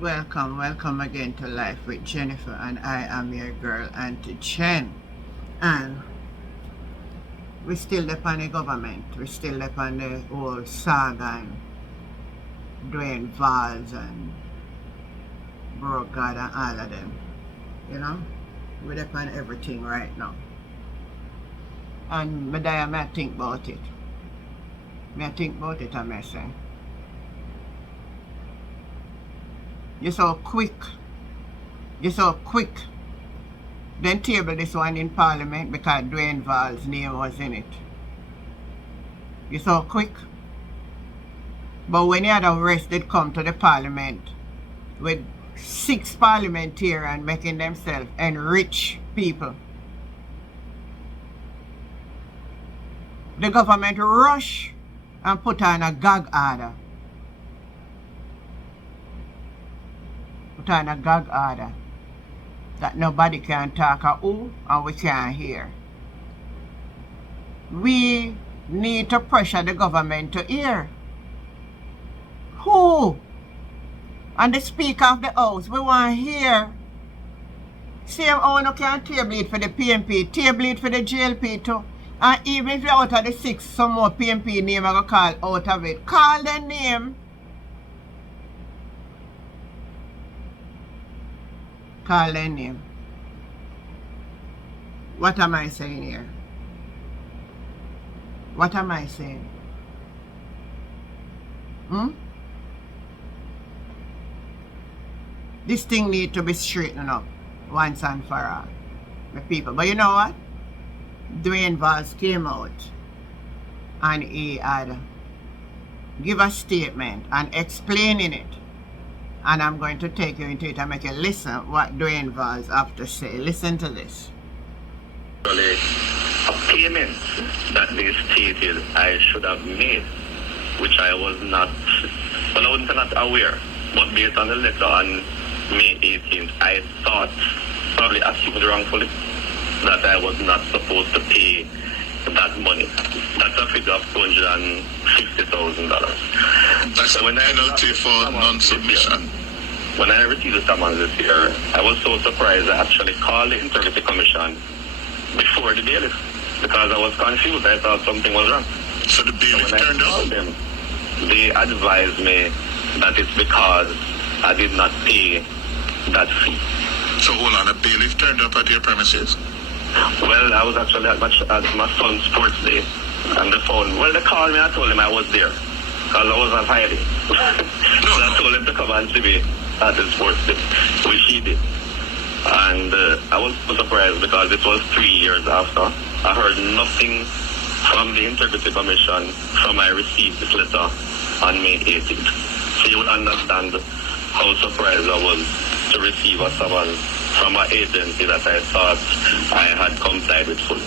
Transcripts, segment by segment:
Welcome again to Life with Jennifer, and I am your girl, Auntie Jen. And we still depend on the government, we still depend on the whole saga and Dwayne Vaz and Bro God and all of them. You know? We depend on everything right now. And I think about it. I think about it and I say, you're so quick. Then table this one in Parliament because Dwayne Vaz's name was in it. You're so quick. But when the other rest did come to the Parliament with 6 parliamentarians making themselves enrich people, the government rush and put on a gag order. That nobody can talk a who and we can't hear. We need to pressure the government to hear. Who? And the Speaker of the House, we want to hear. Same how no can table it for the PMP, table it for the GLP too. And even if you're out of the 6, some more PMP name I go call out of it. Call their name. Call their name. What am I saying here? What am I saying? This thing need to be straightened up once and for all. The people. But you know what? Dwayne Vaz came out and he had give a statement and explaining it. And I'm going to take you into it and make you listen what Dwayne Vaz have to say. Listen to this. A payment that they stated I should have made, which I was not, well, I was not aware. But based on the letter on May 18th, I thought, probably assumed wrongfully, that I was not supposed to pay that money. That's a figure of $250,000. That's a penalty for non-submission. When I received the summons this year, I was so surprised I actually called the Integrity Commission before the bailiff because I was confused. I thought something was wrong. So the bailiff turned up? They advised me that it's because I did not pay that fee. So hold on, a bailiff turned up at your premises? Well, I was actually at my son's sports day, and the phone, well, they called me, I told him I was there, because I was on hiding. So I told him to come and see me at the sports day, which he did. And I was so surprised because it was 3 years after. I heard nothing from the Integrity Commission from I received this letter on May 18th. So you would understand how surprised I was to receive a summons from an agency that I thought I had complied with fully.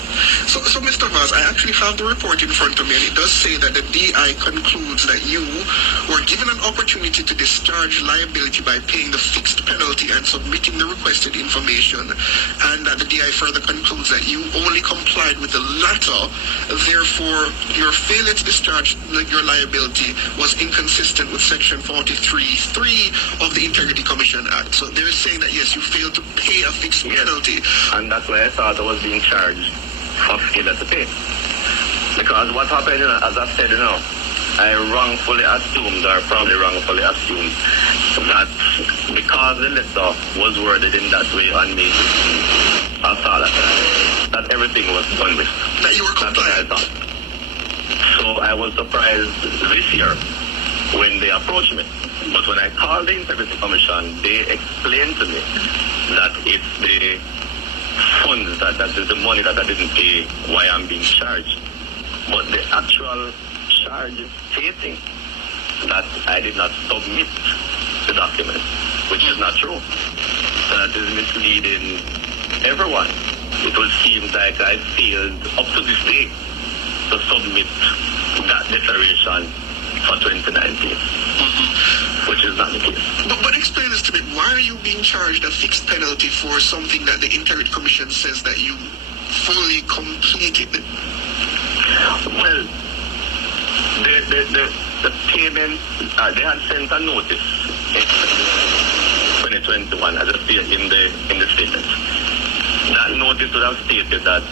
So Mr. Vaz, I actually have the report in front of me, and it does say that the DI concludes that you were given an opportunity to discharge liability by paying the fixed penalty and submitting the requested information, and that the DI further concludes that you only complied with the latter, therefore your failure to discharge your liability was inconsistent with Section 43(3) of the Integrity Commission Act. So they're saying that yes, you failed to pay a fixed penalty. And that's why I thought I was being charged for failure to pay. Because what happened, as I said, I wrongfully assumed, or probably wrongfully assumed, that because the letter was worded in that way on me, I thought that everything was done with. That you were compliant. That's what I thought. So I was surprised this year when they approached me. But when I called the Integrity Commission, they explained to me that it's the funds, that is the money that I didn't pay, why I'm being charged. But the actual charge is stating that I did not submit the document, which is not true. So that is misleading everyone. It will seem like I failed up to this day to submit that declaration for 2019. Which is not the case. But explain this to me. Why are you being charged a fixed penalty for something that the Integrity Commission says that you fully completed? Well, the payment, they had sent a notice 2021, as I see it in the statement. That notice would have stated that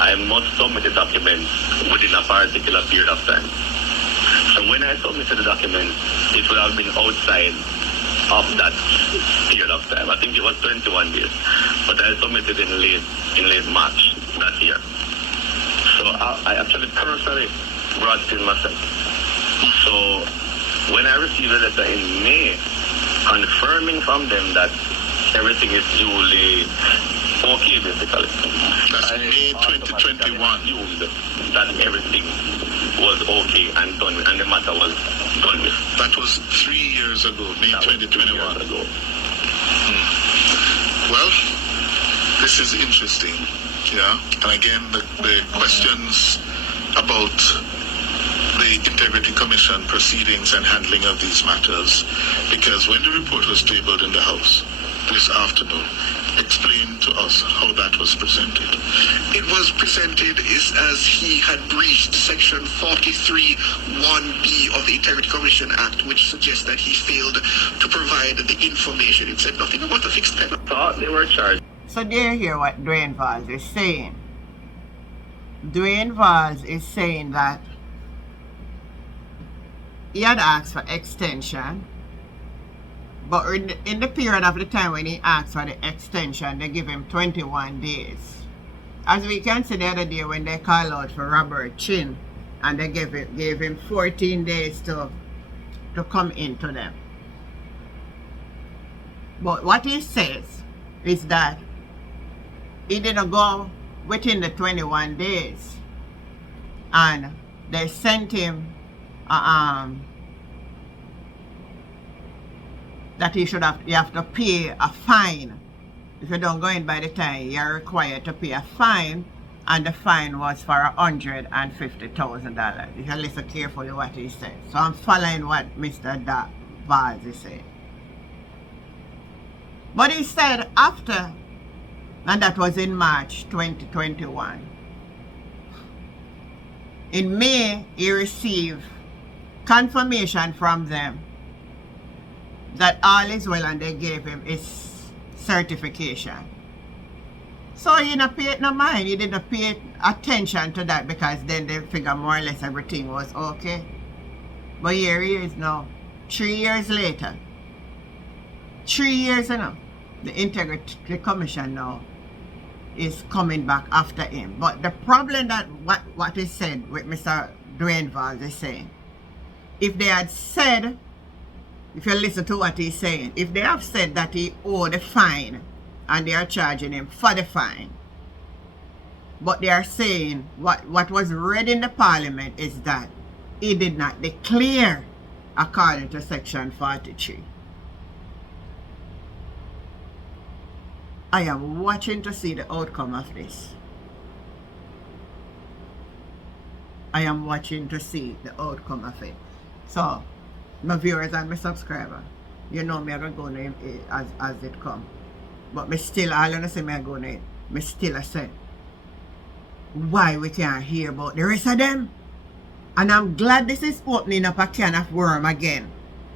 I must submit the documents within a particular period of time. So when I submitted the documents, it would have been outside of that period of time. I think it was 21 days, but I submitted in late March that year. So I actually personally brought it in myself. So when I received a letter in May confirming from them that everything is duly okay, basically. That's May 2021. Assumed that everything was okay and done with, and the matter was done with. That was 3 years ago, May 2021. Well, this is interesting. Yeah. And again, the questions about the Integrity Commission proceedings and handling of these matters, because when the report was tabled in the House this afternoon, explain to us how that was presented. It was presented as he had breached Section 43(1)(b) of the Integrity Commission Act, which suggests that he failed to provide the information. It said nothing about the fixed penalty. Thought they were charged. So do you hear what Dwayne Vaz is saying? Dwayne Vaz is saying that he had asked for extension, but in the period of the time when he asked for the extension, they give him 21 days. As we can see the other day when they called out for Robert Chin, and they gave him 14 days to come into them. But what he says is that he didn't go within the 21 days, and they sent him that you have to pay a fine. If you don't go in by the time, you're required to pay a fine, and the fine was for $150,000. You can listen carefully what he said. So I'm following what Mr. Vaz is saying. But he said after, and that was in March 2021. In May, he received confirmation from them that all is well, and they gave him his certification. So he didn't pay it no mind. He didn't pay attention to that, because then they figure more or less everything was okay. But here he is now, 3 years later. 3 years, you know. The Integrity Commission now is coming back after him. But the problem that what is said with Mr. Dwayne Vaz is saying, if they had said, if you listen to what he's saying, if they have said that he owed a fine and they are charging him for the fine, but they are saying what was read in the Parliament is that he did not declare according to Section 43. I am watching to see the outcome of this. I am watching to see the outcome of it. So, my viewers and my subscribers, you know me, I'm going to as it come. But me still, all you say me going to, me still say, why we can't hear about the rest of them? And I'm glad this is opening up a can of worm again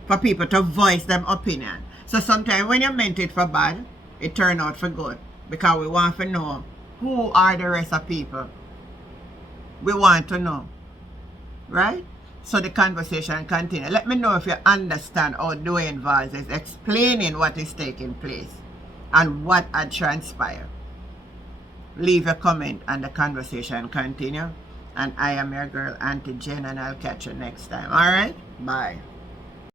for people to voice them opinion. So sometimes when you meant it for bad, it turned out for good, because we want to know who are the rest of people. We want to know, right? So the conversation continues. Let me know if you understand how Dwayne Vaz is explaining what is taking place and what had transpired. Leave a comment and the conversation continue. And I am your girl, Auntie Jen, and I'll catch you next time. Alright? Bye.